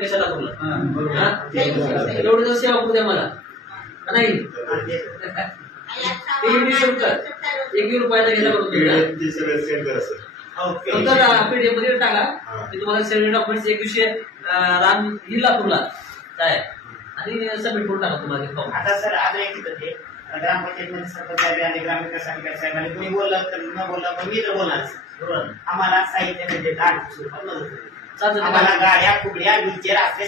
कशाला बोलला एवढं जर सेवा करू द्या मला नाही एक रुपयाचा गेला करून पीडीएफ मध्ये टाका मी तुम्हाला सगळे डॉक्युमेंट्स एक दिवशी राम हिला तुला काय आणि सबमिट करून टाका तुम्हाला फॉर्म. आता सर आज एक ग्रामपंचायत मध्ये सरपंच साहेब आणि ग्रामविकास अधिकारी साहेबांनी कोणी बोललं तर न बोललं पण मी तर बोलणार. बरोबर आम्हाला साहित्य म्हणजे आम्हाला गाड्या फुगड्या व्हीलचेअर असले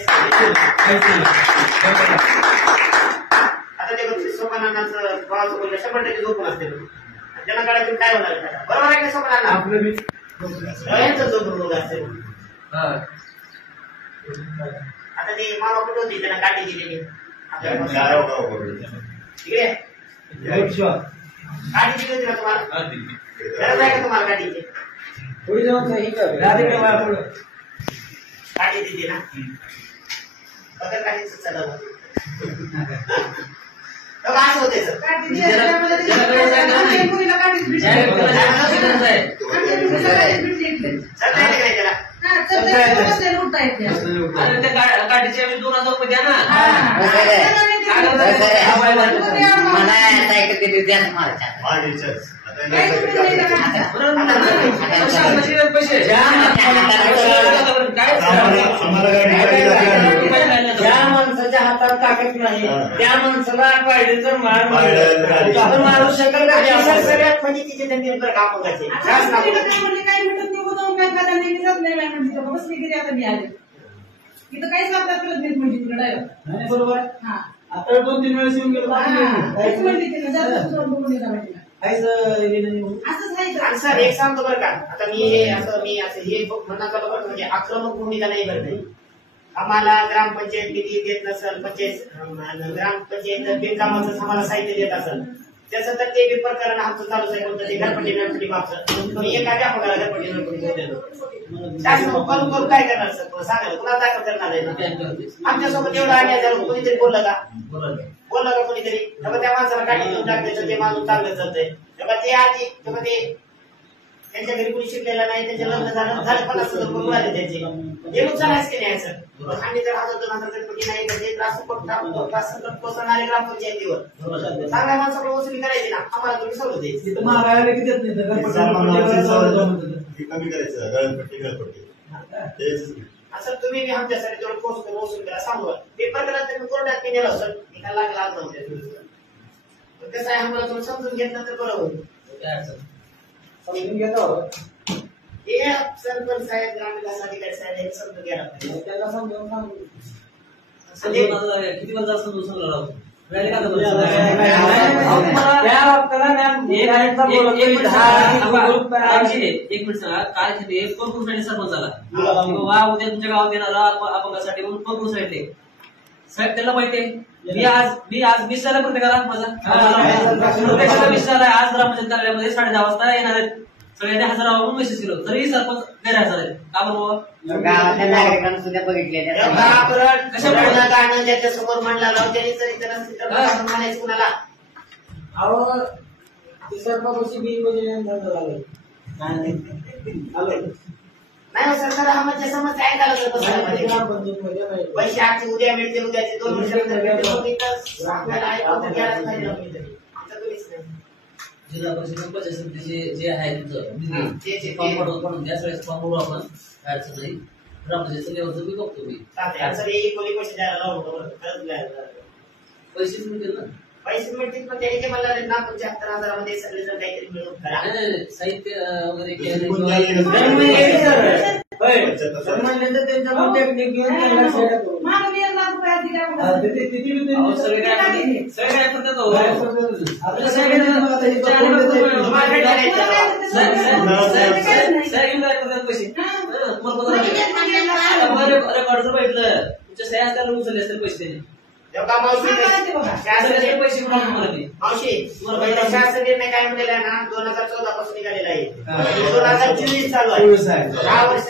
आता ते बघ सोपानाचं भावाचं बोललं 100% झोपून असते त्यांना गाड्या काय होणार बरोबर आहे का सोपानांना आपलं सगळ्यांचं झोपून रोग असते. आता ते मामा कुठं होती त्यांना गाडी दिलेली तिकडे गाडी दिली होती ना तुम्हाला गरज आहे का तुम्हाला गाडीची गाडी दिली ना बघा गाडीच चालवलं असं होते सर गाडीचे 2000 रुपये द्या ना ज्या माणसाच्या हातात ताकद नाही त्या माणसाला पाहिजे मारू शकत सगळ्यात म्हणजे तिचे त्यांनी काम बघायचे इथं काहीच लागतात करत नाहीत म्हणजे तुला डायरेक्ट बरोबर आता 2-3 वेळेस येऊन गेलो सर एक सांगतो बरं का आता मी असं हे म्हणा म्हणजे आक्रमक भूमिका नाही करत नाही. आम्हाला ग्रामपंचायत निधी देत नसेल ग्रामपंचायत बिनकामाचं आम्हाला साहित्य देत असेल त्याचं तर ते प्रकरण आमचं चालूच आहे कोणतं ते घरपट्टी नळपट्टी मागचं एका व्यापकाला घरपट्टी नळपट्टी करून काय करणार सर सांगायला कुणाला दाखल करणार आहे आमच्यासोबत एवढं अन्याय झालं कोणीतरी बोललं का कोणीतरी तेव्हा त्या माणसाला गाडी देऊन टाकायचं ते माणूस चांगलं चालतंय तेव्हा ते आधी तेव्हा ते त्यांच्या घरी कोणी शिकलेलं नाही त्यांचे लग्न झालं 50,000 रुपये मिळाले त्यांचे हे नुकसान आहेच की नाही सर आणि जर 1,000-2,000 घरपट्टी नाही तर ते त्रास पोचवणारे ग्रामपंचायतीवर चांगल्या माणसाकडे वसुली करायची ना आम्हाला तुम्ही सवलत द्यायची कमी करायचं असं तुम्ही बी आमच्यासाठी तेवढं पोस्ट करून वसूल करा सांगू पेपर केला तर मी कोर्टात मी नेला सर एका लागला कसं आहे आम्हाला तुम्ही समजून घेतलं तर बरं होईल समजून घेतो हे सरपंच साहेब ग्रामविकास अधिकारी साहेब हे समजून घ्यायला पाहिजे त्यांना समजून किती वर्ष समजून सांगला एक मिनिट सांगा काय तिथे कोण कोण सांगितले सरपंचाला वा उद्या तुमच्या गावात येणारा अपंगासाठी म्हणून कोण कोण सांगितले साहेब त्याला माहितीये मी सर प्रत्येकाला माझा विचार आहे आज ग्रामपंचायत कार्यालयामध्ये 10:30 वाजता येणार आहेत सगळ्यांनी हजरावरून मेसेज केलं तरी सरपंच गैरहजर आहेत का बरोबर गावातल्या नागरिकांना सुद्धा बघितले ज्याच्या समोर म्हणला म्हणायचं कुणाला अहो ते सरपंच बिल म्हणजे नाही सर सर आम्हाला समस्या ऐकायला पैसे आजचे उद्या मिळतील उद्याचे 2 जिल्हा परिषद पंचायत समितीचे जे आहे तुमचं फॉर्म बनवून त्याच वेळेस फॉर्म भरू आपण अडचण नाही ग्रामपंचायत लेवलचं मी बघतो मी पैसेच मिळतील ना पैसे मिळतील पण त्याचे मला ना 75,000 मध्ये सगळेजण काहीतरी मिळून साहित्य वगैरे रेकॉर्ड भेटलं तुमच्या सह्या असल्याला उचलले असतील पैसे शासन निर्णय काय म्हणलेला आहे ना 2014 पासून निघालेला आहे 2024 चालू आहे 10 वर्ष